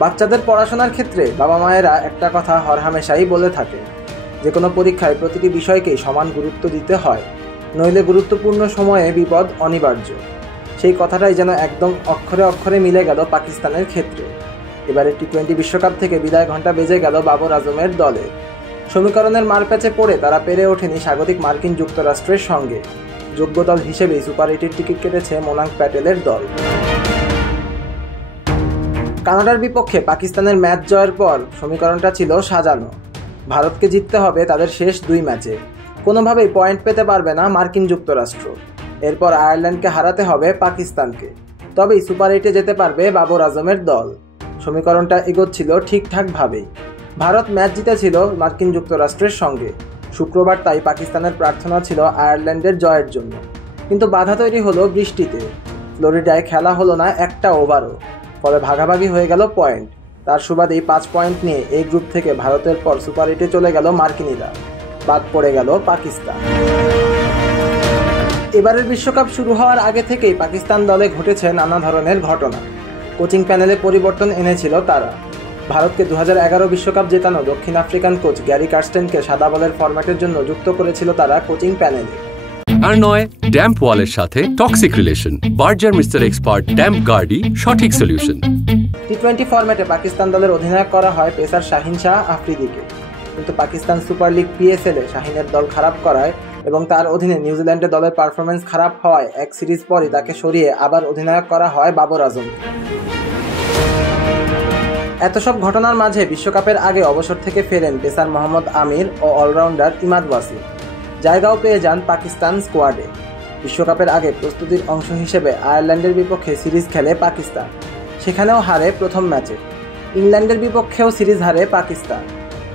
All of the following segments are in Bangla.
বাচ্চাদের পড়াশোনার ক্ষেত্রে বাবা মায়েরা একটা কথা হরহামেশাই বলে থাকে, যে কোনো পরীক্ষায় প্রতিটি বিষয়কেই সমান গুরুত্ব দিতে হয়, নইলে গুরুত্বপূর্ণ সময়ে বিপদ অনিবার্য। সেই কথাটাই যেন একদম অক্ষরে অক্ষরে মিলে গেল পাকিস্তানের ক্ষেত্রে। এবারে টি-20 বিশ্বকাপ থেকে বিদায় ঘণ্টা বেজে গেল বাবর আজমের দলে। সমীকরণের মারপ্যাচে পড়ে তারা পেরে ওঠেনি স্বাগতিক মার্কিন যুক্তরাষ্ট্রের সঙ্গে। যোগ্য দল হিসেবেই সুপার 8-এর টিকিট কেটেছে মোনাঙ্ক প্যাটেলের দল। কানাডার বিপক্ষে পাকিস্তানের ম্যাচ জয়ের পর সমীকরণটা ছিল সাজানো। ভারতকে জিততে হবে তাদের শেষ 2 ম্যাচে, কোনোভাবেই পয়েন্ট পেতে পারবে না মার্কিন যুক্তরাষ্ট্র। এরপর আয়ারল্যান্ডকে হারাতে হবে পাকিস্তানকে, তবেই সুপার 8-এ যেতে পারবে বাবর আজমের দল। সমীকরণটা এগোচ্ছিল ঠিকঠাকভাবেই। ভারত ম্যাচ জিতেছিল মার্কিন যুক্তরাষ্ট্রের সঙ্গে। শুক্রবার তাই পাকিস্তানের প্রার্থনা ছিল আয়ারল্যান্ডের জয়ের জন্য, কিন্তু বাধা তৈরি হলো বৃষ্টিতে। ফ্লোরিডায় খেলা হলো না একটা ওভারও, ফলে ভাগাভাগি হয়ে গেল পয়েন্ট। তার সুবাদেই 5 পয়েন্ট নিয়ে এই গ্রুপ থেকে ভারতের পর সুপার 8-এ চলে গেল মার্কিনিরা। বাদ পড়ে গেল পাকিস্তান। এবারের বিশ্বকাপ শুরু হওয়ার আগে থেকেই পাকিস্তান দলে ঘটেছে নানা ধরনের ঘটনা। কোচিং প্যানেলে পরিবর্তন এনেছিল তারা। ভারতকে 2011 বিশ্বকাপ জেতানো দক্ষিণ আফ্রিকান কোচ গ্যারি কার্স্টেনকে সাদা বলের ফরম্যাটের জন্য যুক্ত করেছিল তারা কোচিং প্যানেলে। আর নয় ড্যাম্প ওয়ালের সাথে toxic relation, Berger mister expert damp গার্ডই সঠিক সলিউশন। টি-20 ফরম্যাটে পাকিস্তান দলের অধিনায়ক করা হয় পেসার শাহিন শাহ আফ্রিদিকে, কিন্তু পাকিস্তান সুপার লিগ PSL-এ শাহিনের দল খারাপ করায় এবং তার অধীনে নিউজিল্যান্ডে দলের পারফরমেন্স খারাপ হওয়ায় এক সিরিজ পরই তাকে সরিয়ে আবার অধিনায়ক করা হয় বাবর আজমকে। এত সব ঘটনার মাঝে বিশ্বকাপের আগে অবসর থেকে ফেরেন পেসার মোহাম্মদ আমির ও অলরাউন্ডার ইমাদ ওয়াসিম। জায়গাও পেয়ে যান পাকিস্তান স্কোয়াডে। বিশ্বকাপের আগে প্রস্তুতির অংশ হিসেবে আয়ারল্যান্ডের বিপক্ষে সিরিজ খেলে পাকিস্তান, সেখানেও হারে প্রথম ম্যাচে। ইংল্যান্ডের বিপক্ষেও সিরিজ হারে পাকিস্তান।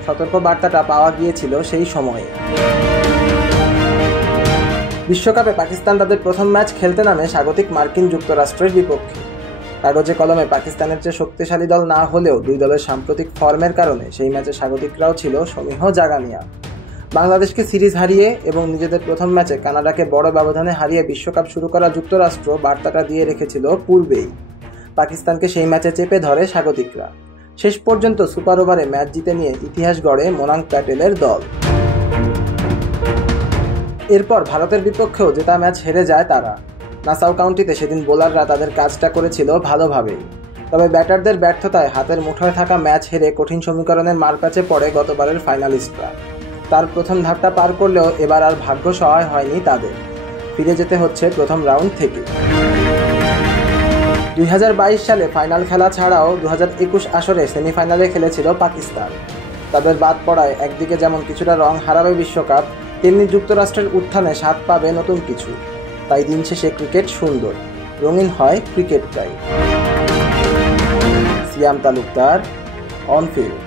সতর্ক বার্তাটা পাওয়া গিয়েছিল সেই সময়ে। বিশ্বকাপে পাকিস্তান তাদের প্রথম ম্যাচ খেলতে নামে স্বাগতিক মার্কিন যুক্তরাষ্ট্রের বিপক্ষে। কাগজে কলমে পাকিস্তানের চেয়ে শক্তিশালী দল না হলেও দুই দলের সাম্প্রতিক ফর্মের কারণে সেই ম্যাচে স্বাগতিকরাও ছিল সমীহ জাগানিয়া। বাংলাদেশকে সিরিজ হারিয়ে এবং নিজেদের প্রথম ম্যাচে কানাডাকে বড় ব্যবধানে হারিয়ে বিশ্বকাপ শুরু করা যুক্তরাষ্ট্র বার্তাটা দিয়ে রেখেছিল পূর্বেই। পাকিস্তানকে সেই ম্যাচে চেপে ধরে স্বাগতিকরা। শেষ পর্যন্ত সুপার ওভারে ম্যাচ জিতে নিয়ে ইতিহাস গড়ে মোনাঙ্ক প্যাটেলের দল। এরপর ভারতের বিপক্ষেও জেতা ম্যাচ হেরে যায় তারা। নাসাউ কাউন্টিতে সেদিন বোলাররা তাদের কাজটা করেছিল ভালোভাবেই, তবে ব্যাটারদের ব্যর্থতায় হাতের মুঠোয় থাকা ম্যাচ হেরে কঠিন সমীকরণের মারপ্যাচে পড়ে গতবারের ফাইনালিস্টরা। তার প্রথম ধাপটা পার করলেও এবার আর ভাগ্য সহায় হয়নি তাদের। ফিরে যেতে হচ্ছে প্রথম রাউন্ড থেকে। 2022 সালে ফাইনাল খেলা ছাড়াও 2021 আসরে সেমিফাইনালে খেলেছিল পাকিস্তান। তাদের বাদ পড়ায় একদিকে যেমন কিছুটা রং হারাবে বিশ্বকাপ, তেমনি যুক্তরাষ্ট্রের উত্থানে স্বাদ পাবে নতুন কিছু। তাই দিন শেষে ক্রিকেট সুন্দর, রঙিন হয় ক্রিকেটটাই। সিয়াম তালুকদার, অন ফিল্ড।